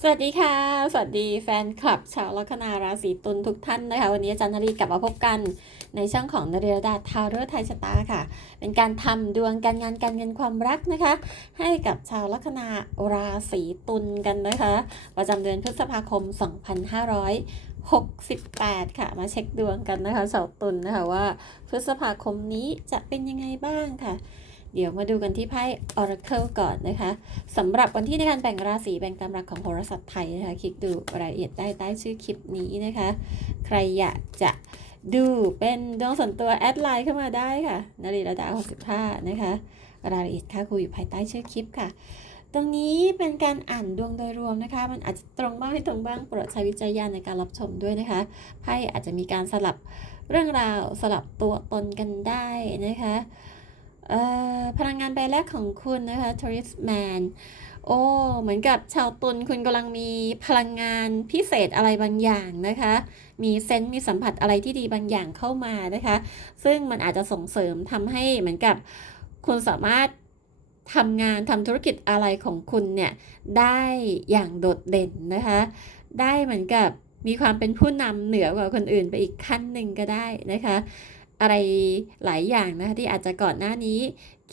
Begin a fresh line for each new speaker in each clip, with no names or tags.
สวัสดีค่ะ สวัสดีแฟนคลับ ชาวลัคนาราศีตุลทุกท่านนะคะ วันนี้อาจารย์นรีกลับมาพบกันในช่องของนเรียดาทาวเรอร์ไทยชะตาค่ะ เป็นการทำดวงการงานการเงินความรักนะคะ ให้กับชาวลัคนาราศีตุลกันนะคะ ประจำเดือนพฤษภาคม 2568 ค่ะ มาเช็คดวงกันนะคะชาวตุลนะคะว่า พฤษภาคมนี้จะเป็นยังไงบ้างค่ะ เดี๋ยวมาดูกันที่ไพ่ Oracle ก่อนนะคะสำหรับวันที่ในการแบ่งราศีแบ่งตามหลักของโหราศาสตร์ไทยนะคะ คลิกดูรายละเอียดได้ใต้ชื่อคลิปนี้นะคะ ใครอยากจะดูเป็นดวงส่วนตัวแอดไลน์เข้ามาได้ค่ะนาฬิระดา65 นะคะ รายละเอียดค่าครูอยู่ภายใต้ชื่อคลิปค่ะ ตรงนี้เป็นการอ่านดวงโดยรวมนะคะ มันอาจจะตรงบ้างไม่ตรงบ้างโปรดใช้วิจารณญาณในการรับชมด้วยนะคะไพ่อาจจะมีการสลับเรื่องราวสลับตัวตนกันได้นะคะ พลังงานใบแรกของคุณนะคะ Tourist Man โอ้ เหมือนกับชาวตุลคุณกำลังมีพลังงานพิเศษอะไรบางอย่างนะคะ มีเซนต์มีสัมผัสอะไรที่ดีบางอย่างเข้ามานะคะ ซึ่งมันอาจจะส่งเสริมทำให้เหมือนกับคุณสามารถทำงานทำธุรกิจอะไรของคุณเนี่ย ได้อย่างโดดเด่นนะคะ ได้เหมือนกับมีความเป็นผู้นำเหนือกว่าคนอื่นไปอีกขั้นหนึ่งก็ได้นะคะ อะไรหลายอย่างนะคะที่อาจจะก่อนหน้านี้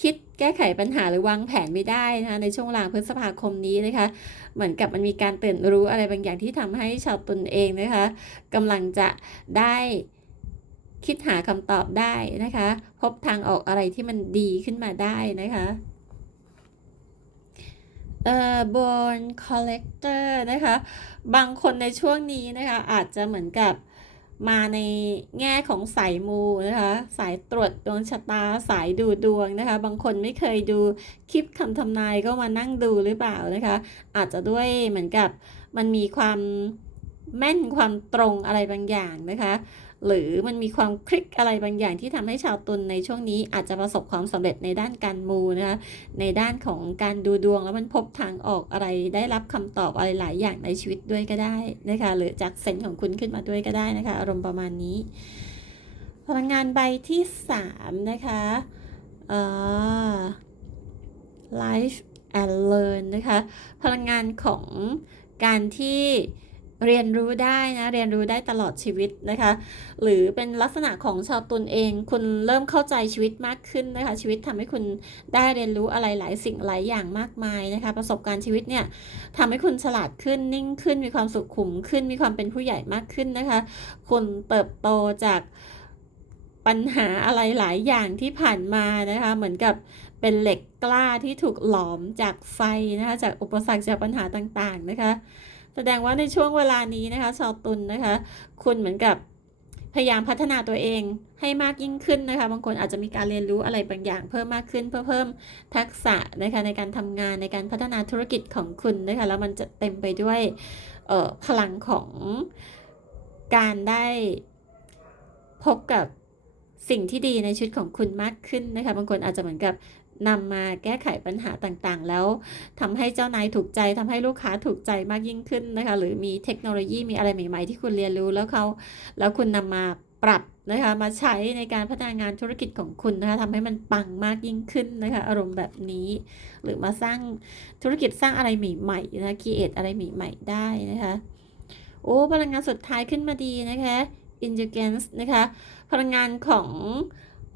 คิดแก้ไขปัญหาหรือวางแผนไม่ได้นะคะในช่วงกลางพฤษภาคมนี้นะคะ เหมือนกับมันมีการตื่นรู้อะไรบางอย่างที่ทำให้ชาวตุลเองนะคะกำลังจะได้คิดหาคำตอบได้นะคะ พบทางออกอะไรที่มันดีขึ้นมาได้นะคะเอ่อ born collector นะคะ บางคนในช่วงนี้นะคะ อาจจะเหมือนกับ มาในแง่ของสายมูนะคะ สายตรวจดวงชะตาสายดูดวงนะคะ บางคนไม่เคยดูคลิปคำทำนายก็มานั่งดูหรือเปล่านะคะ อาจจะด้วยเหมือนกับมันมีความแม่นความตรงอะไรบางอย่างนะคะ หรือมันมีความคลิกอะไรบางอย่างที่ทำให้ชาวตุลในช่วงนี้อาจจะประสบความสำเร็จในด้านการมูนะคะในด้านของการดูดวงแล้วมันพบทางออกอะไรได้รับคำตอบอะไรหลายอย่างในชีวิตด้วยก็ได้นะคะหรือจากเซนส์ของคุณขึ้นมาด้วยก็ได้นะคะ อารมณ์ประมาณนี้ พลังงานใบที่3นะคะเอ่อ life and learn นะคะ พลังงานของการที่ เรียนรู้ได้นะเรียนรู้ได้ตลอดชีวิตนะคะ หรือเป็นลักษณะของชาวตุลเอง คุณเริ่มเข้าใจชีวิตมากขึ้นนะคะ ชีวิตทำให้คุณได้เรียนรู้อะไรหลายสิ่งหลายอย่างมากมายนะคะ ประสบการณ์ชีวิตเนี่ยทำให้คุณฉลาดขึ้นนิ่งขึ้น มีความสุขขุมขึ้น มีความเป็นผู้ใหญ่มากขึ้นนะคะ คุณเติบโตจากปัญหาอะไรหลายอย่างที่ผ่านมานะคะ เหมือนกับเป็นเหล็กกล้าที่ถูกหลอมจากไฟนะคะ จากอุปสรรคจากปัญหาต่างๆนะคะ แสดงว่าในช่วงเวลานี้นะคะชาวตุลนนะคะ คุณเหมือนกับพยายามพัฒนาตัวเองให้มากยิ่งขึ้นนะคะ บางคนอาจจะมีการเรียนรู้อะไรบางอย่างเพิ่มมากขึ้น เพื่อเพิ่มทักษะนะคะในการทำงานในการพัฒนาธุรกิจของคุณนะคะแล้วมันจะเต็มไปด้วยพลังของการได้พบกับสิ่งที่ดีในชีวิตของคุณมากขึ้นนะคะ บางคนอาจจะเหมือนกับ นำมาแก้ไขปัญหาต่างๆ แล้วทำให้เจ้านายถูกใจทำให้ลูกค้าถูกใจมากยิ่งขึ้นนะคะ หรือมีเทคโนโลยีมีอะไรใหม่ ๆ ที่คุณเรียนรู้แล้วเขาแล้วคุณนำมาปรับนะคะมาใช้ในการพัฒนางานธุรกิจของคุณนะคะทำให้มันปังมากยิ่งขึ้นนะคะอารมณ์แบบนี้ หรือมาสร้างธุรกิจสร้างอะไรใหม่ๆนะคะคีเอทอะไรใหม่ๆได้นะคะโอ้พลังงานสุดท้ายขึ้นมาดีนะคะ indulgence นะคะพลังงานของ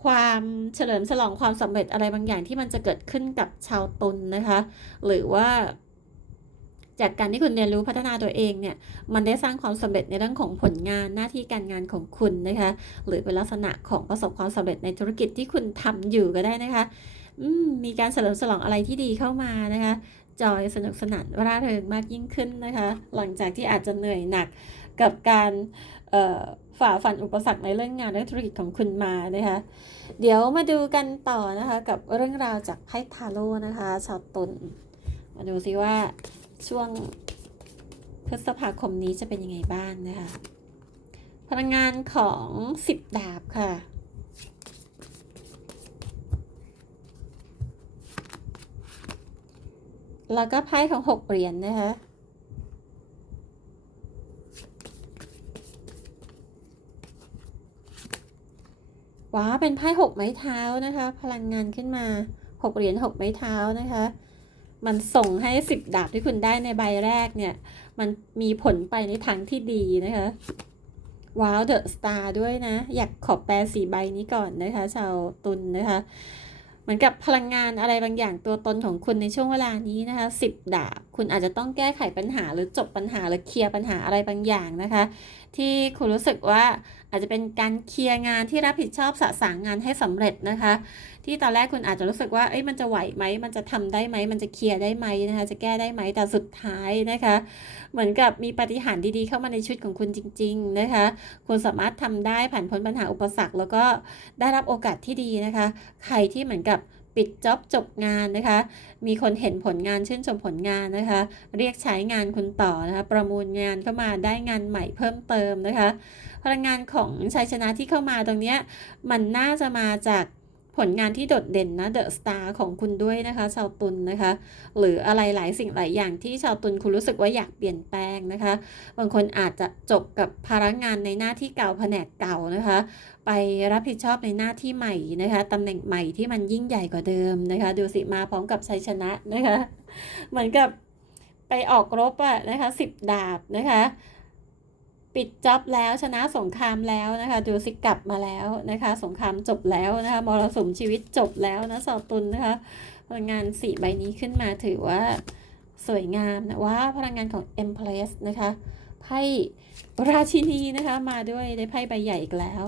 ความเฉลิมฉลองความสำเร็จอะไรบางอย่างที่มันจะเกิดขึ้นกับชาวตุลนนะคะ หรือว่าจากการที่คุณเรียนรู้พัฒนาตัวเองเนี่ย มันได้สร้างความสำเร็จในเรื่องของผลงานหน้าที่การงานของคุณนะคะ หรือเป็นลักษณะของประสบความสำเร็จในธุรกิจที่คุณทำอยู่ก็ได้นะคะมมีการเฉลิมฉลองอะไรที่ดีเข้ามานะคะ จอยสนุกสนานร่าเริงมากยิ่งขึ้นนะคะ หลังจากที่อาจจะเหนื่อยหนักกับการ ฝ่าฟันอุปสรรคในเรื่องงานและธุรกิจของคุณมานะคะ เดี๋ยวมาดูกันต่อนะคะกับเรื่องราวจากไพ่ทาโร่นะคะชาวตุลมาดูซิว่าช่วงพฤษภาคมนี้จะเป็นยังไงบ้างนะคะ พลังงานของสิบดาบค่ะแล้วก็ไพ่ของหกเหรียญนนะคะ ว้าเป็นไพ่หกไม้เท้านะคะ พลังงานขึ้นมาหกเหรียญหกไม้เท้านะคะ มันส่งให้สิบดาบที่คุณได้ในใบแรกเนี่ย มันมีผลไปในทางที่ดีนะคะว้าวเดอะสตาร์ด้วยนะ อยากขอแปลสีใบนี้ก่อนนะคะ ชาวตุลนนะคะ เหมือนกับพลังงานอะไรบางอย่างตัวตนของคุณในช่วงเวลานี้นะคะสิบดาบ คุณอาจจะต้องแก้ไขปัญหาหรือจบปัญหาหรือเคลียร์ปัญหาอะไรบางอย่างนะคะ ที่คุณรู้สึกว่าอาจจะเป็นการเคลียร์งานที่รับผิดชอบสะสางงานให้สำเร็จนะคะ ที่ตอนแรกคุณอาจจะรู้สึกว่าเอ้ยมันจะไหวไหมมันจะทำได้ไหมมันจะเคลียร์ได้ไหมนะคะจะแก้ได้ไหมแต่สุดท้ายนะคะ เหมือนกับมีปฏิหารดีๆเข้ามาในชีวิตของคุณจริง ๆนะคะ คุณสามารถทำได้ผ่านพ้นปัญหาอุปสรรค แล้วก็ได้รับโอกาสที่ดีนะคะ ใครที่เหมือนกับ ปิดจ็อบจบงานนะคะ มีคนเห็นผลงานชื่นชมผลงานนะคะ เรียกใช้งานคุณต่อนะคะ ประมูลงานเข้ามาได้งานใหม่เพิ่มเติมนะคะ พลังงานของชัยชนะที่เข้ามาตรงนี้มันน่าจะมาจาก ผลงานที่โดดเด่นนะเดอะสตาร์ของคุณด้วยนะคะชาวตุลนนะคะ หรืออะไรหลายสิ่งหลายอย่างที่ชาวตุลคุณรู้สึกว่าอยากเปลี่ยนแปลงนะคะ บางคนอาจจะจบกับภาระงานในหน้าที่เก่าแผนกเก่านะคะ ไปรับผิดชอบในหน้าที่ใหม่นะคะตำแหน่งใหม่ที่มันยิ่งใหญ่กว่าเดิมนะคะ ดูสิมาพร้อมกับชัยชนะนะคะ เหมือนกับไปออกรบอะนะคะสิบดาบนะคะ ปิดจ็อบแล้วชนะสงครามแล้วนะคะดูสิกลับมาแล้วนะคะ สงครามจบแล้วนะคะมรสุมชีวิตจบแล้วนะสาวตุลนนะคะพลังงานสี่ใบนี้ขึ้นมาถือว่าสวยงามนะว่าพลังงานของ Empress นะคะไพ่ราชินีนะคะมาด้วยได้ไพ่ใบใหญ่อีกแล้ว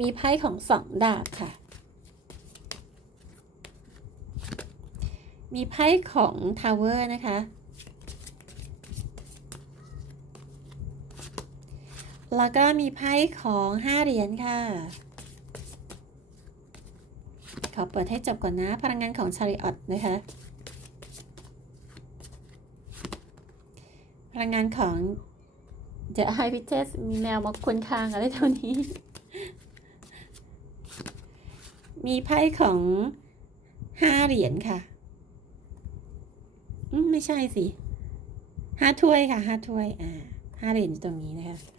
มีไพ่ของสองดาบค่ะ มีไพ่ของ Tower นะคะ แล้วก็มีไพ่ของห้าเหรียญค่ะ ขอเปิดให้จบก่อนนะ พลังงานของชาริออตนะคะ พลังงานของ The High p i t e s มีแมวมาควนคางอะไรเท่านี้ มีไพ่ของห้าเหรียญค่ะอืมไม่ใช่สิห้าถ้วยค่ะห้าถ้วย อ่าห้าเหรียญตรงนี้นะคะ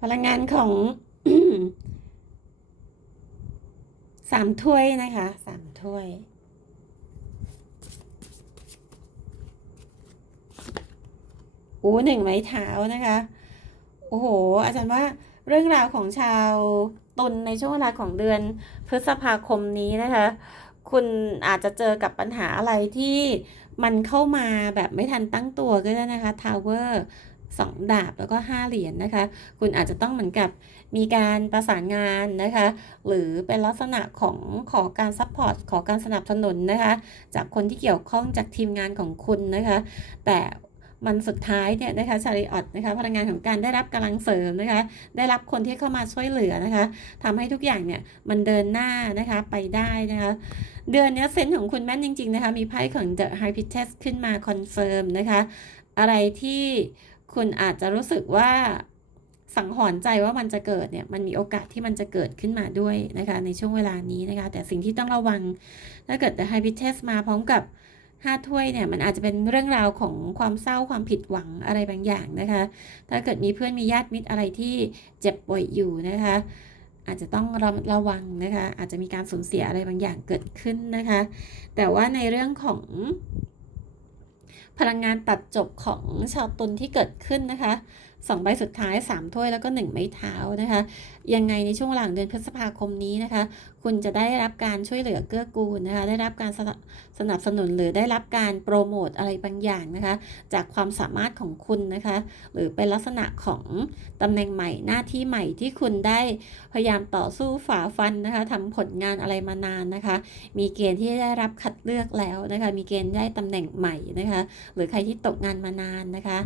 พลังงานของสามถ้วยนะคะสามถ้วยโอ้หนึ่งไม้เท้านะคะ โอ้โห อาจารย์ว่าเรื่องราวของชาวตุลในช่วงเวลาของเดือนพฤษภาคมนี้นะคะ คุณอาจจะเจอกับปัญหาอะไรที่มันเข้ามาแบบไม่ทันตั้งตัวก็ได้นะคะทาวเวอร์ สองดาบแล้วก็ห้าเหรียญนนะคะ คุณอาจจะต้องเหมือนกับมีการประสานงานนะคะ หรือเป็นลักษณะของขอการซัพพอร์ตขอการสนับสนุนนะคะ จากคนที่เกี่ยวข้องจากทีมงานของคุณนะคะ แต่มันสุดท้ายเนี่ยนะคะชาริออตนะคะพลังงานของการได้รับกำลังเสริมนะคะ ได้รับคนที่เข้ามาช่วยเหลือนะคะทำให้ทุกอย่างเนี่ยมันเดินหน้านะคะไปได้นะคะ เดือนนี้เซนของคุณแม่นจริง ๆนะคะ มีไพ่ของ The High p i t e s ขึ้นมาคอนเฟิร์มนะคะ อะไรที่ คุณอาจจะรู้สึกว่าสังหรณ์ใจว่ามันจะเกิดเนี่ยมันมีโอกาสที่มันจะเกิดขึ้นมาด้วยนะคะในช่วงเวลานี้นะคะแต่สิ่งที่ต้องระวังถ้าเกิด The High p i t e s มาพร้อมกับห้าถ้วยเนี่ยมันอาจจะเป็นเรื่องราวของความเศร้าความผิดหวังอะไรบางอย่างนะคะ ถ้าเกิดมีเพื่อนมีญาติมิตรอะไรที่เจ็บป่วยอยู่นะคะ อาจจะต้องระมัดระวังนะคะ อาจจะมีการสูญเสียอะไรบางอย่างเกิดขึ้นนะคะ แต่ว่าในเรื่องของ พลังงานตัดจบของชาวตุลที่เกิดขึ้นนะคะ สองใบสุดท้าย 3 ถ้วยแล้วก็ 1 ไม้เท้านะคะ ยังไงในช่วงหลังเดือนพฤษภาคมนี้นะคะ คุณจะได้รับการช่วยเหลือเกื้อกูลนะคะ ได้รับการสนับสนับสนุนหรือได้รับการโปรโมทอะไรบางอย่างนะคะ จากความสามารถของคุณนะคะ หรือเป็นลักษณะของตำแหน่งใหม่หน้าที่ใหม่ที่คุณได้พยายามต่อสู้ฝ่าฟันนะคะทำผลงานอะไรมานานนะคะ มีเกณฑ์ที่ได้รับคัดเลือกแล้วนะคะ มีเกณฑ์ได้ตำแหน่งใหม่นะคะ หรือใครที่ตกงานมานานนะคะ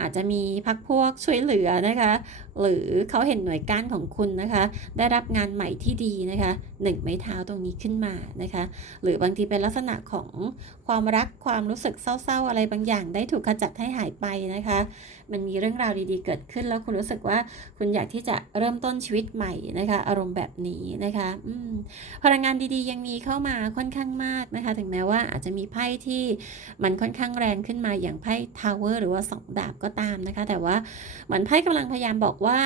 อาจจะมีพักพวกช่วยเหลือนะคะ หรือเขาเห็นหน่วยก้านของคุณนะคะ ได้รับงานใหม่ที่ดีนะคะหนึ่งไม้เท้าตรงนี้ขึ้นมานะคะ หรือบางทีเป็นลักษณะของความรักความรู้สึกเศร้า ๆ อะไรบางอย่าง ได้ถูกขจัดให้หายไปนะคะ มันมีเรื่องราวดีๆ เกิดขึ้นแล้วคุณรู้สึกว่าคุณอยากที่จะเริ่มต้นชีวิตใหม่นะคะ อารมณ์แบบนี้นะคะพลังงานดีๆ ยังมีเข้ามาค่อนข้างมากนะคะ ถึงแม้ว่าอาจจะมีไพ่ที่มันค่อนข้างแรงขึ้นมาอย่างไพ่ทาวเวอร์หรือว่าสองดาบก็ตามนะคะ แต่ว่าเหมือนไพ่กำลังพยายามบอกว่าว่า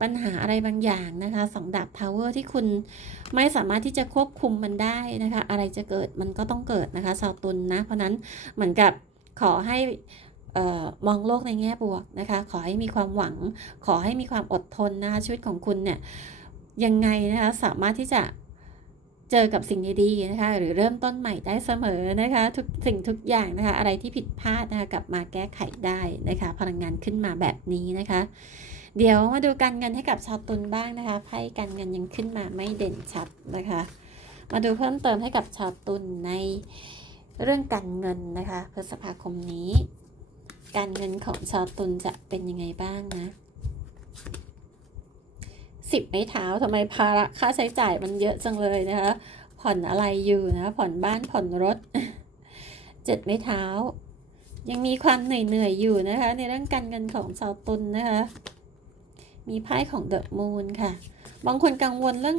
ปัญหาอะไรบางอย่างนะคะสองดาบทาวเวอร์ที่คุณไม่สามารถที่จะควบคุมมันได้นะคะ อะไรจะเกิดมันก็ต้องเกิดนะคะชาวตุลนนะ เพราะนั้นเหมือนกับขอให้ออมองโลกในแง่บวกนะคะ ขอให้มีความหวัง ขอให้มีความอดทนนะคะชีวิตของคุณเนี่ยยังไงนะคะสามารถที่จะเจอกับสิ่งดีๆนะคะ หรือเริ่มต้นใหม่ได้เสมอนะคะ ทุกสิ่งทุกอย่างนะคะ อะไรที่ผิดพลาดนะคะกลับมาแก้ไขได้นะคะ พลังงานขึ้นมาแบบนี้นะคะ เดี๋ยวมาดูการเงินให้กับชาวตุลบ้างนะคะไพ่การเงินยังขึ้นมาไม่เด่นชัดนะคะ มาดูเพิ่มเติมให้กับชาวตุลในเรื่องการเงินนะคะพฤษภาคมนี้ การเงินของชาวตุลจะเป็นยังไงบ้างนะสิบไม้เท้าทำไมภาระค่าใช้จ่ายมันเยอะจังเลยนะคะ ผ่อนอะไรอยู่นะ ผ่อนบ้านผ่อนรถเจ็ดไม้เท้า ยังมีความเหนื่อยๆอยู่นะคะ ในเรื่องการเงินของชาวตุลนะคะ มีไพ่ของเดอะมูนค่ะ บางคนกังวลเรื่อง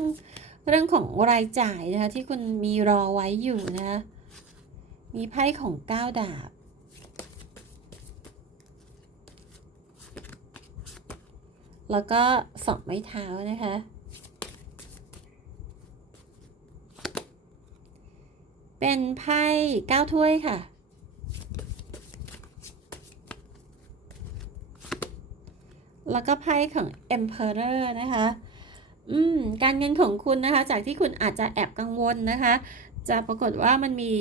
เรื่องของรายจ่ายนะคะที่คุณมีรอไว้อยู่นะคะมีไพ่ของก้าวดาบ แล้วก็สองไม้เท้านะคะ เป็นไพ่เก้าถ้วยค่ะ แล้วก็ไพ่ของ Emperor นะคะ อืม การเงินของคุณนะคะ จากที่คุณอาจจะแอบกังวลนะคะ จะปรากฏว่ามันมี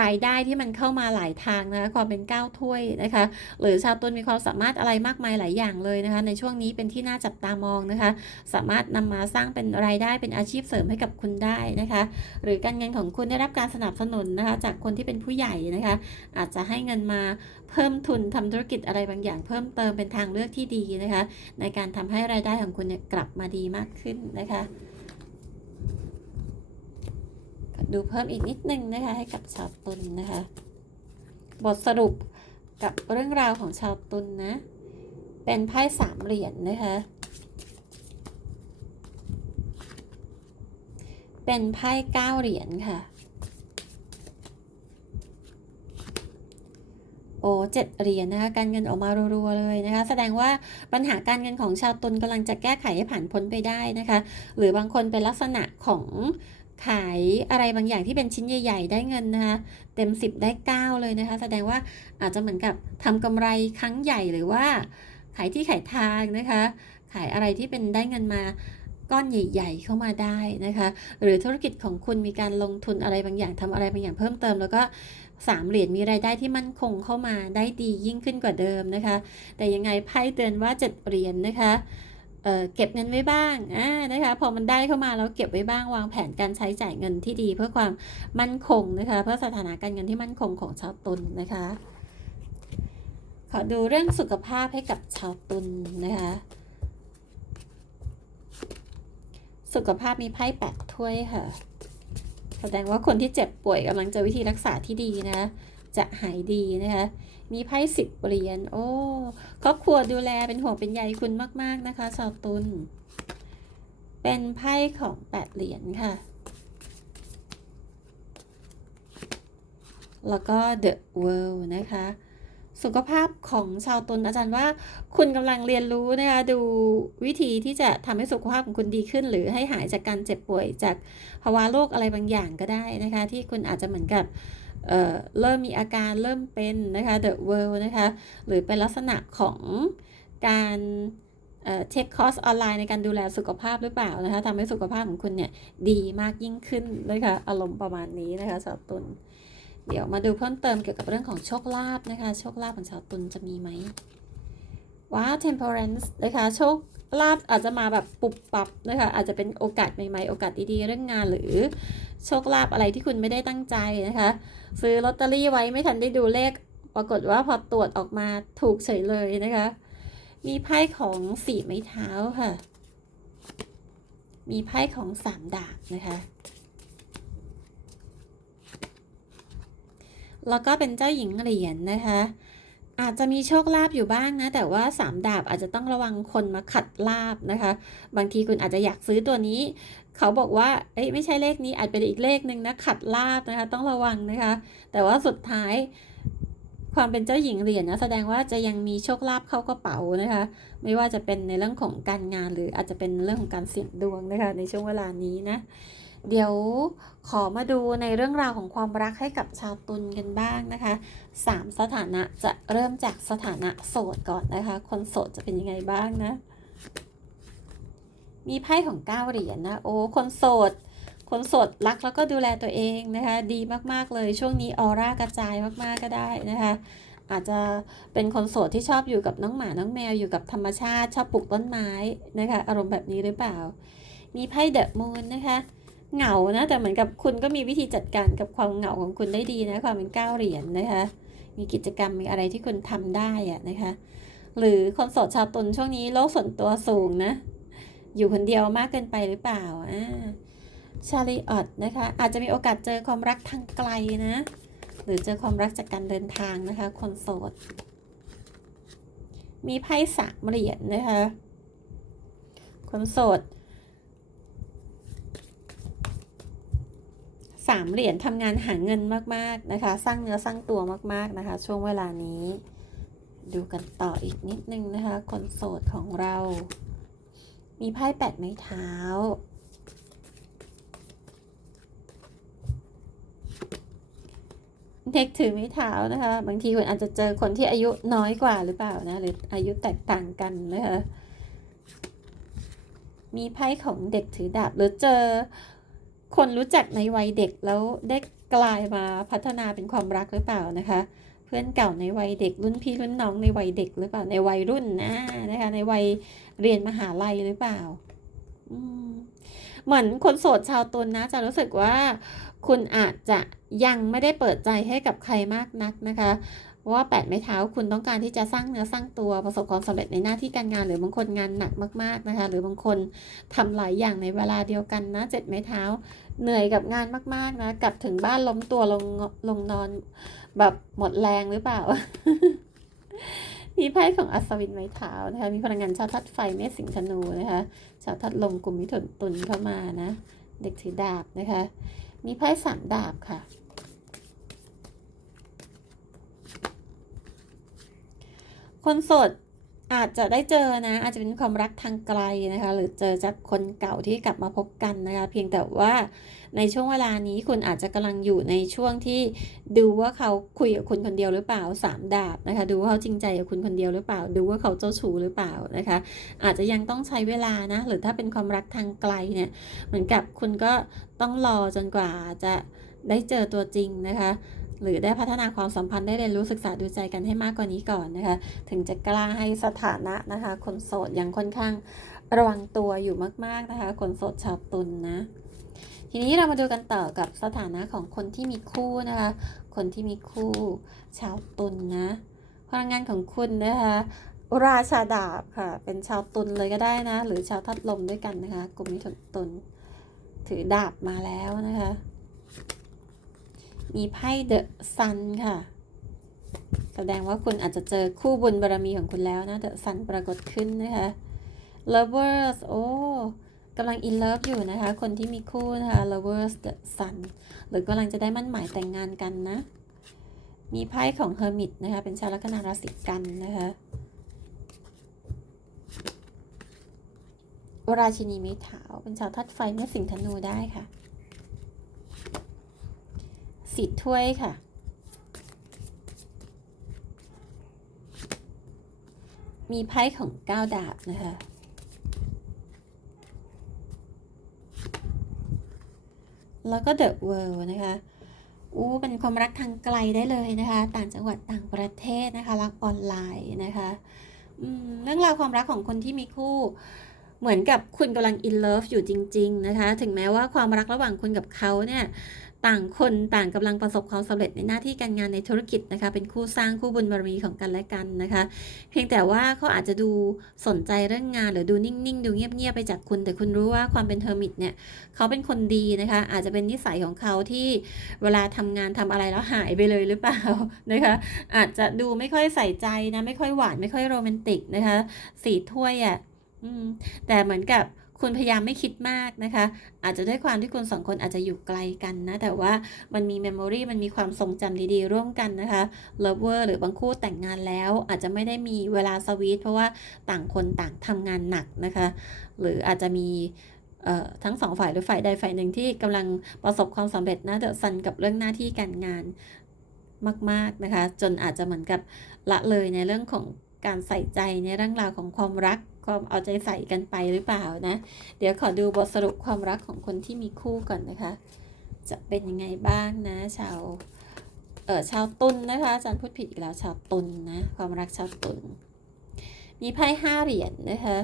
รายได้ที่มันเข้ามาหลายทางนะคะความเป็นก้าวถ้วยนะคะหรือชาวตุลมีความสามารถอะไรมากมายหลายอย่างเลยนะคะ ในช่วงนี้เป็นที่น่าจับตามองนะคะ สามารถนำมาสร้างเป็นรายได้เป็นอาชีพเสริมให้กับคุณได้นะคะ หรือการเงินของคุณได้รับการสนับสนุนนะคะจากคนที่เป็นผู้ใหญ่นะคะ อาจจะให้เงินมาเพิ่มทุนทำธุรกิจอะไรบางอย่าง เพิ่มเติมเป็นทางเลือกที่ดีนะคะ ในการทำให้รายได้ของคุณเนี่ยกลับมาดีมากขึ้นนะคะ ดูเพิ่มอีกนิดนึงนะคะให้กับชาวตุลนนะคะ บทสรุปกับเรื่องราวของชาวตุลนนะ เป็นไพ่สามเหรียญนนะคะ เป็นไพ่เก้าเหรียญค่ะ โอ้เจ็ดเหรียญนะคะ การเงินออกมารัวๆเลยนะคะ แสดงว่าปัญหาการเงินของชาวตุลกำลังจะแก้ไขให้ผ่านพ้นไปได้นะคะ หรือบางคนเป็นลักษณะของ ขายอะไรบางอย่างที่เป็นชิ้นใหญ่ ๆ ได้เงินนะคะเต็ม 10 ได้ 9 เลยนะคะ แสดงว่าอาจจะเหมือนกับทำกำไรครั้งใหญ่หรือว่า ขายที่ขายทางนะคะ ขายอะไรที่เป็นได้เงินมาก้อนใหญ่ ๆ เข้ามาได้นะคะ หรือธุรกิจของคุณมีการลงทุนอะไรบางอย่างทำอะไรบางอย่างเพิ่มเติม แล้วก็สามเหรียญมีรายได้ที่มั่นคงเข้ามาได้ดียิ่งขึ้นกว่าเดิมนะคะ แต่ยังไงไพ่เตือนว่าเจ็ดเหรียญนะคะ เเก็บเงินไว้บ้างอ่านะคะพอมันได้เข้ามาแล้วเก็บไว้บ้างวางแผนการใช้จ่ายเงินที่ดี เพื่อความมั่นคงนะคะเพื่อสถานะการเงินที่มั่นคงของชาวตุลนะคะ ขอดูเรื่องสุขภาพให้กับชาวตุลนะคะ สุขภาพมีไพ่แปดถ้วยค่ะ แสดงว่าคนที่เจ็บป่วยกำลังเจอวิธีรักษาที่ดีนะ จะหายดีนะคะ มีไพ่สิบเหรียญโอ้ครอบครัวดูแลเป็นห่วงเป็นใยคุณมาก ๆ นะคะ ชาวตุลเป็นไพ่ของแปดเหรียญค่ะ แล้วก็ The World นะคะ สุขภาพของชาวตุลอาจารย์ว่า คุณกำลังเรียนรู้นะคะดูวิธีที่จะทำให้สุขภาพของคุณดีขึ้น หรือให้หายจากการเจ็บป่วยจากภาวะโรคอะไรบางอย่างก็ได้นะคะ ที่คุณอาจจะเหมือนกับ เเริ่มมีอาการเริ่มเป็นนะคะ The World นะคะหรือเป็นลักษณะของการเช็คคอร์สออนไลน์ในการดูแลสุขภาพหรือเปล่านะคะทำให้สุขภาพของคุณเนี่ยดีมากยิ่งขึ้นนะคะอารมณ์ประมาณนี้นะคะชาวตุลเดี๋ยวมาดูเพิ่มเติมเกี่ยวกับเรื่องของโชคลาภนะคะโชคลาภของชาวตุลจะมีไหมว้าว temperance นะคะโชคลาภอาจจะมาแบบปุบปับนะคะอาจจะเป็นโอกาสใหม่ๆ โอกาสดีๆเรื่องงานหรือโชคลาภอะไรที่คุณไม่ได้ตั้งใจนะคะ ซื้อลอตเตอรี่ไว้ไม่ทันได้ดูเลข ปรากฏว่าพอตรวจออกมาถูกเฉยเลยนะคะ มีไพ่ของสี่ไม้เท้าค่ะ มีไพ่ของสามดาบนะคะแล้วก็เป็นเจ้าหญิงเหรียญนนะคะ อาจจะมีโชคลาภอยู่บ้างนะ แต่ว่าสามดาบอาจจะต้องระวังคนมาขัดลาบนะคะ บางทีคุณอาจจะอยากซื้อตัวนี้ เขาบอกว่าเอ้ยไม่ใช่เลขนี้อาจเป็นอีกเลขหนึ่งนะขัดลาบนะคะ ต้องระวังนะคะ แต่ว่าสุดท้ายความเป็นเจ้าหญิงเหรียญนะแสดงว่าจะยังมีโชคลาภเข้ากระเป๋านะคะ ไม่ว่าจะเป็นในเรื่องของการงานหรืออาจจะเป็นเรื่องของการเสี่ยงดวงนะคะ ในช่วงเวลานี้นะ เดี๋ยวขอมาดูในเรื่องราวของความรักให้กับชาวตุลกันบ้างนะคะสามสถานะจะเริ่มจากสถานะโสดก่อนนะคะ คนโสดจะเป็นยังไงบ้างนะ มีไพ่ของเก้าเหรียญนะโอ้คนโสด คนโสดรักแล้วก็ดูแลตัวเองนะคะ ดีมากๆเลยช่วงนี้ออร่ากระจายมากๆก็ได้นะคะอาจจะเป็นคนโสดที่ชอบอยู่กับน้องหมา น้องแมว อยู่กับธรรมชาติ ชอบปลูกต้นไม้นะคะ อารมณ์แบบนี้หรือเปล่า มีไพ่เดอะมูนนะคะ เหงานะ แต่เหมือนกับคุณก็มีวิธีจัดการกับความเหงาของคุณได้ดีนะความเป็นเก้าเหรียญนะคะ มีกิจกรรมมีอะไรที่คุณทำได้อะนะคะ หรือคนโสดชาวตุลช่วงนี้โลกส่วนตัวสูงนะ อยู่คนเดียวมากเกินไปหรือเปล่าอ่าชาลีออตนะคะ อาจจะมีโอกาสเจอความรักทางไกลนะ หรือเจอความรักจากการเดินทางนะคะ คนโสด มีไพ่สามเหรียญนะคะ คนโสด สามเหรียญทำงานหาเงินมากๆนะคะ สร้างเนื้อสร้างตัวมากๆนะคะ ช่วงเวลานี้ ดูกันต่ออีกนิดนึงนะคะ คนโสดของเรา มีไพ่แปดไม้เท้า เด็กถือไม้เท้านะคะ บางทีคุณอาจจะเจอคนที่อายุน้อยกว่าหรือเปล่านะ หรืออายุแตกต่างกันนะคะ มีไพ่ของเด็กถือดาบหรือเจอ คนรู้จักในวัยเด็กแล้วได้กลายมาพัฒนาเป็นความรักหรือเปล่านะคะ เพื่อนเก่าในวัยเด็ก รุ่นพี่รุ่นน้องในวัยเด็กหรือเปล่าในวัยรุ่นนะนะคะในวัยเรียนมหาลัยหรือเปล่าเหมือนคนโสดชาวตุลนะจะรู้สึกว่าคุณอาจจะยังไม่ได้เปิดใจให้กับใครมากนักนะคะ เพราะว่าแปดไม้เท้าคุณต้องการที่จะสร้างเนื้อสร้างตัวประสบความสำเร็จในหน้าที่การงานหรือบางคนงานหนักมากๆนะคะ หรือบางคนทำหลายอย่างในเวลาเดียวกันนะเจ็ดไม้เท้า เหนื่อยกับงานมากๆนะกลับถึงบ้านล้มตัวลงลงนอนแบบหมดแรงหรือเปล่า มีไพ่ของอัศวินไม้เท้านะคะมีพลังงานชาวทัดไฟเมษสิงห์ธนูนะคะชาวทัดลมกลุ่มมิถุนตุลเข้ามานะ เด็กถือดาบนะคะ มีไพ่สามดาบค่ะ คนโสดอาจจะได้เจอนะ อาจจะเป็นความรักทางไกลนะคะ หรือเจอจากคนเก่าที่กลับมาพบกันนะคะ เพียงแต่ว่าในช่วงเวลานี้คุณอาจจะกำลังอยู่ในช่วงที่ดูว่าเขาคุยกับคุณคนเดียวหรือเปล่าสามดาบนะคะ ดูว่าเขาจริงใจกับคุณคนเดียวหรือเปล่า ดูว่าเขาเจ้าชู้หรือเปล่านะคะ อาจจะยังต้องใช้เวลานะ หรือถ้าเป็นความรักทางไกลเนี่ย เหมือนกับคุณก็ต้องรอจนกว่าจะได้เจอตัวจริงนะคะ หรือได้พัฒนาความสัมพันธ์ได้เรียนรู้ศึกษาดูใจกันให้มากกว่านี้ก่อนนะคะ ถึงจะกล้าให้สถานะนะคะ คนโสดยังค่อนข้างระวังตัวอยู่มาก ๆนะคะ คนโสดชาวตุลนนะทีนี้เรามาดูกันต่อกับสถานะของคนที่มีคู่นะคะ คนที่มีคู่ชาวตุลนนะพลังงานของคุณนะคะราชาดาบค่ะ เป็นชาวตุลเลยก็ได้นะ หรือชาวทัดลมด้วยกันนะคะ กลุ่มมิถุนตุลถือดาบมาแล้วนะคะ มีไพ่เดอะซันค่ะ แสดงว่าคุณอาจจะเจอคู่บุญบารมีของคุณแล้วนะเดอะซันปรากฏขึ้นนะคะ lovers โอ้กำลัง in love อยู่นะคะ คนที่มีคู่นะคะ lovers the sun หรือกำลังจะได้มั่นหมายแต่งงานกันนะ มีไพ่ของ hermit นะคะ เป็นชาวลัคนาราศีกันนะคะราชินีไม้เท้าเป็นชาวทัดไฟแม่สิงธนูได้ค่ะ สิทธิ์ถ้วยค่ะ มีไพ่ของก้าดาบนะคะ แล้วก็ The World นะคะ อู้เป็นความรักทางไกลได้เลยนะคะ ต่างจังหวัดต่างประเทศนะคะ รักออนไลน์นะคะเรื่องราวความรักของคนที่มีคู่เหมือนกับคุณกำลัง in love อยู่จริง ๆ นะคะ ถึงแม้ว่าความรักระหว่างคุณกับเขาเนี่ย ต่างคนต่างกำลังประสบความสำเร็จในหน้าที่การงานในธุรกิจนะคะ เป็นคู่สร้างคู่บุญบารมีของกันและกันนะคะ เพียงแต่ว่าเขาอาจจะดูสนใจเรื่องงานหรือดูนิ่งๆ ดูเงียบๆไปจากคุณ แต่คุณรู้ว่าความเป็นเทอร์มิตเนี่ยเขาเป็นคนดีนะคะ อาจจะเป็นนิสัยของเขาที่เวลาทำงานทำอะไรแล้วหายไปเลยหรือเปล่านะคะ อาจจะดูไม่ค่อยใส่ใจนะไม่ค่อยหวานไม่ค่อยโรแมนติกนะคะ สีถ้วยอะ่ะแต่เหมือนกับ คุณพยายามไม่คิดมากนะคะ อาจจะด้วยความที่คุณสองคนอาจจะอยู่ไกลกันนะ แต่ว่ามันมีเมมโมรีมันมีความทรงจำดีๆ ร่วมกันนะคะเลเวอร์หรือบางคู่แต่งงานแล้ว อาจจะไม่ได้มีเวลาสวีทเพราะว่าต่างคนต่างทำงานหนักนะคะ หรืออาจจะมีทั้งสองฝ่ายหรือฝ่ายใดฝ่ายหนึ่งที่กำลังประสบความสำเร็จนะเดอะซันกับเรื่องหน้าที่การงานมาก ๆนะคะ จนอาจจะเหมือนกับละเลยในเรื่องของการใส่ใจในเรื่องราวของความรัก ความเอาใจใส่กันไปหรือเปล่านะ เดี๋ยวขอดูบทสรุปความรักของคนที่มีคู่ก่อนนะคะ จะเป็นยังไงบ้างนะ ชาวเออชาวตุลนะคะอาจารย์พูดผิดอีกแล้วชาวตุลนะความรักชาวตุลมีไพ่ห้าเหรียญนะคะ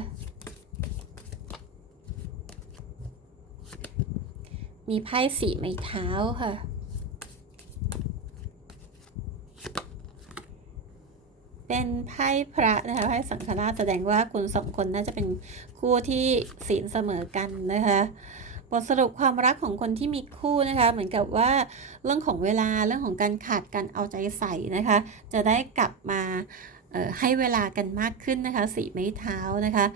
มีไพ่สีไม้เท้าค่ะ เป็นไพ่พระนะคะไพ่สังฆราชแสดงว่าคุณสองคนน่าจะเป็นคู่ที่ศีลเสมอกันนะคะบทสรุปความรักของคนที่มีคู่นะคะ เหมือนกับว่าเรื่องของเวลาเรื่องของการขาดการเอาใจใส่นะคะ จะได้กลับมาให้เวลากันมากขึ้นนะคะ สีไม้เท้านะคะ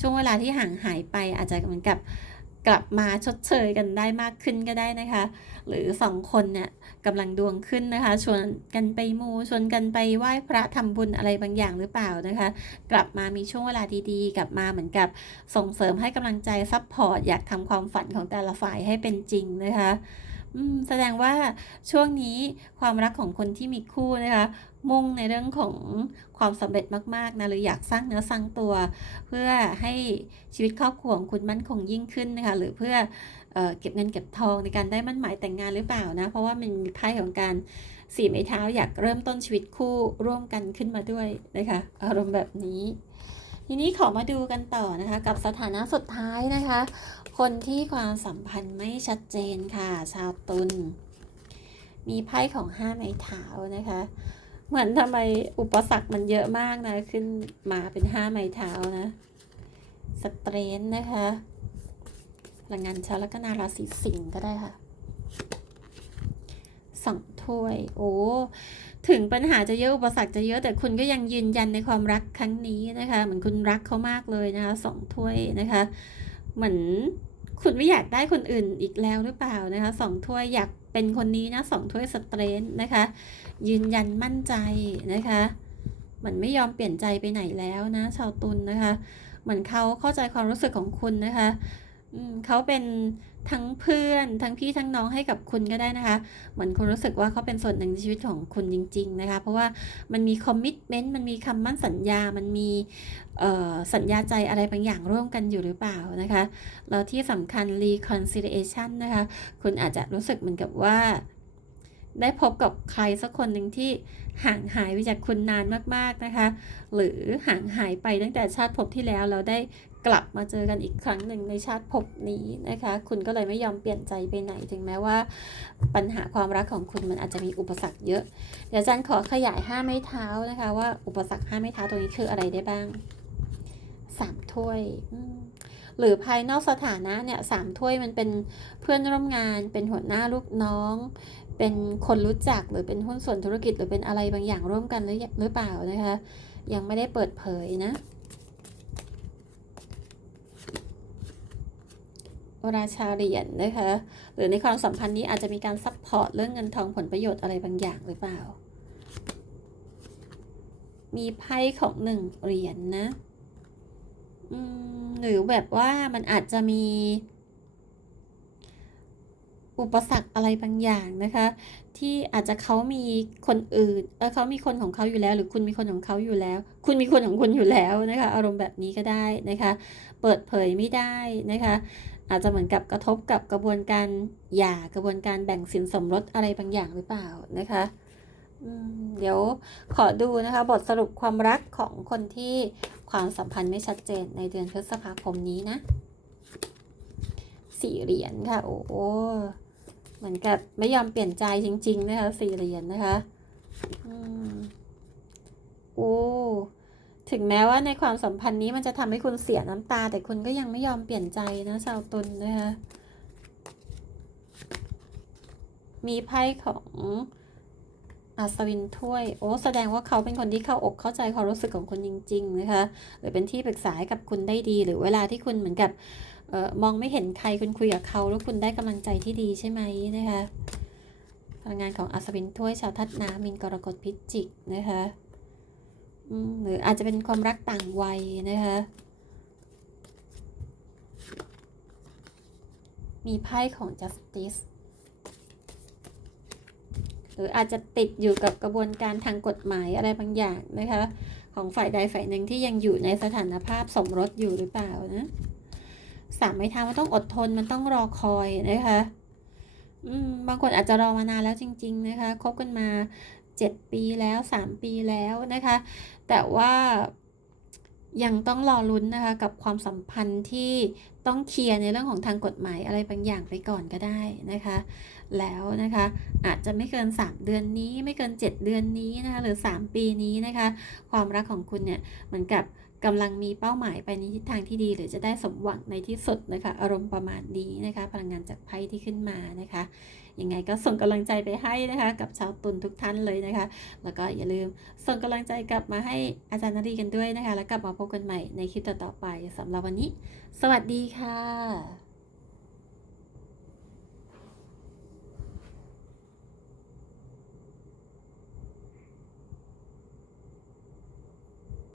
ช่วงเวลาที่ห่างหายไปอาจจะเหมือนกับ กลับมาชดเชยกันได้มากขึ้นก็ได้นะคะ หรือสองคนเนี่ยกำลังดวงขึ้นนะคะ ชวนกันไปมูชวนกันไปไหว้พระทำบุญอะไรบางอย่างหรือเปล่านะคะ กลับมามีช่วงเวลาดีๆ กลับมาเหมือนกับส่งเสริมให้กำลังใจซัพพอร์ตอยากทำความฝันของแต่ละฝ่ายให้เป็นจริงนะคะ แสดงว่าช่วงนี้ความรักของคนที่มีคู่นะคะ มุ่งในเรื่องของความสำเร็จมากๆนะหรืออยากสร้างเนื้อสร้างตัว เพื่อให้ชีวิตครอบครัวของคุณมั่นคงยิ่งขึ้นนะคะหรือเพื่อเออเก็บเงินเก็บทองในการได้มั่นหมายแต่งงานหรือเปล่านะเพราะว่ามันมีไพ่ของการสีไม้เท้าอยากเริ่มต้นชีวิตคู่ร่วมกันขึ้นมาด้วยนะคะอารมณ์แบบนี้ ทีนี้ขอมาดูกันต่อนะคะ กับสถานะสุดท้ายนะคะ คนที่ความสัมพันธ์ไม่ชัดเจนค่ะ ชาวตุลมีไพ่ของห้าไม้เท้านะคะ เหมือนทำไมอุปสรรคมันเยอะมากนะ ขึ้นมาเป็นห้าไม้เท้านะสเตรนนะคะพลังงานชาวลัคนาราศีสิงห์ก็ได้ค่ะสองถ้วย โอ้ถึงปัญหาจะเยอะอุปสรรคจะเยอะแต่คุณก็ยังยืนยันในความรักครั้งนี้นะคะ เหมือนคุณรักเขามากเลยนะคะสองถ้วยนะคะ เหมือน คุณไม่อยากได้คนอื่นอีกแล้วหรือเปล่านะคะสองถ้วยอยากเป็นคนนี้นะสองถ้วยสเตรนนะคะ ยืนยันมั่นใจนะคะเหมือนไม่ยอมเปลี่ยนใจไปไหนแล้วนะ ชาวตุลนนะคะ เหมือนเขาเข้าใจความรู้สึกของคุณนะคะอืมเขาเป็น ทั้งเพื่อนทั้งพี่ทั้งน้องให้กับคุณก็ได้นะคะ เหมือนคุณรู้สึกว่าเขาเป็นส่วนหนึ่งในชีวิตของคุณจริง ๆ นะคะ เพราะว่ามันมีคอมมิชเมนต์มันมีคำมั่นสัญญา มันมีสัญญาใจอะไรบางอย่างร่วมกันอยู่หรือเปล่านะคะแล้วที่สำคัญ reconciliation นะคะ คุณอาจจะรู้สึกเหมือนกับว่าได้พบกับใครสักคนหนึ่งที่ห่างหายไปจากคุณนานมากๆนะคะ หรือห่างหายไปตั้งแต่ชาติภพที่แล้วเราได้ กลับมาเจอกันอีกครั้งหนึ่งในชาติภพนี้นะคะ คุณก็เลยไม่ยอมเปลี่ยนใจไปไหนถึงแม้ว่า ปัญหาความรักของคุณมันอาจจะมีอุปสรรคเยอะ เดี๋ยวอาจารย์ขอขยายห้าไม้เท้านะคะว่าอุปสรรคห้าไม้เท้าตรงนี้คืออะไรได้บ้างสามถ้วยหรือภายนอกสถานะเนี่ยสามถ้วยมันเป็นเพื่อนร่วมงาน เป็นหัวหน้าลูกน้อง เป็นคนรู้จักหรือเป็นหุ้นส่วนธุรกิจหรือเป็นอะไรบางอย่างร่วมกันหรือหรือเปล่านะคะ ยังไม่ได้เปิดเผยนะ ราชาเหรียญนะคะ หรือในความสัมพันธ์นี้อาจจะมีการซัพพอร์ตเรื่องเงินทองผลประโยชน์อะไรบางอย่างหรือเปล่า มีไพ่ของหนึ่งเหรียญนะหรือแบบว่ามันอาจจะมี อุปสรรคอะไรบางอย่างนะคะ ที่อาจจะเขามีคนอื่นเออเขามีคนของเขาอยู่แล้ว หรือคุณมีคนของเขาอยู่แล้ว คุณมีคนของคุณอยู่แล้วนะคะ อารมณ์แบบนี้ก็ได้นะคะ เปิดเผยไม่ได้นะคะ อาจจะเหมือนกับกระทบกับกระบวนการหย่ากระบวนการแบ่งสินสมรสอะไรบางอย่างหรือเปล่านะคะเดี๋ยวขอดูนะคะ บทสรุปความรักของคนที่ความสัมพันธ์ไม่ชัดเจนในเดือนพฤษภาคมนี้นะสี่เหรียญค่ะ โอ้โหเหมือนกับไม่ยอมเปลี่ยนใจจริง ๆ นะคะสี่เหรียญนะคะ อืมโอ้ ถึงแม้ว่าในความสัมพันธ์นี้มันจะทำให้คุณเสียน้ำตา แต่คุณก็ยังไม่ยอมเปลี่ยนใจนะชาวตุลนะคะมีไพ่ของอัศวินถ้วย โอ้ แสดงว่าเขาเป็นคนที่เข้าอกเข้าใจความรู้สึกของคุณจริง ๆ นะคะ หรือเป็นที่ปรึกษาให้กับคุณได้ดี หรือเวลาที่คุณเหมือนกับออมองไม่เห็นใครคุณคุยกับเขาแล้วคุณได้กำลังใจที่ดีใช่ไหมนะคะพลังงานของอัศวินถ้วยชาวทัดน้ำมินกรกฎพิจิกนะคะ หรืออาจจะเป็นความรักต่างวัยนะคะ มีไพ่ของ justice หรืออาจจะติดอยู่กับกระบวนการทางกฎหมายอะไรบางอย่างนะคะ ของฝ่ายใดฝ่ายหนึ่งที่ยังอยู่ในสถานภาพสมรสอยู่หรือเปล่านะสามไม้เท้ามันต้องอดทนมันต้องรอคอยนะคะบางคนอาจจะรอมานานแล้วจริง ๆ นะคะคบกันมา 7 ปีแล้ว 3 ปีแล้วนะคะ แต่ว่ายังต้องรอลุ้นนะคะกับความสัมพันธ์ที่ต้องเคลียร์ในเรื่องของทางกฎหมายอะไรบางอย่างไปก่อนก็ได้นะคะ แล้วนะคะอาจจะไม่เกิน 3 เดือนนี้ไม่เกิน 7 เดือนนี้นะคะหรือ 3 ปีนี้นะคะ ความรักของคุณเนี่ยเหมือนกับกำลังมีเป้าหมายไปในทิศทางที่ดี หรือจะได้สมหวังในที่สุดนะคะ อารมณ์ประมาณนี้นะคะ พลังงานจากไพ่ที่ขึ้นมานะคะ ยังไงก็ส่งกำลังใจไปให้นะคะ กับชาวตุลทุกท่านเลยนะคะ แล้วก็อย่าลืมส่งกำลังใจกลับมาให้อาจารย์นารีกันด้วยนะคะ แล้วกลับมาพบกันใหม่ในคลิปต่อๆไปสำหรับวันนี้ สวัสดีค่ะ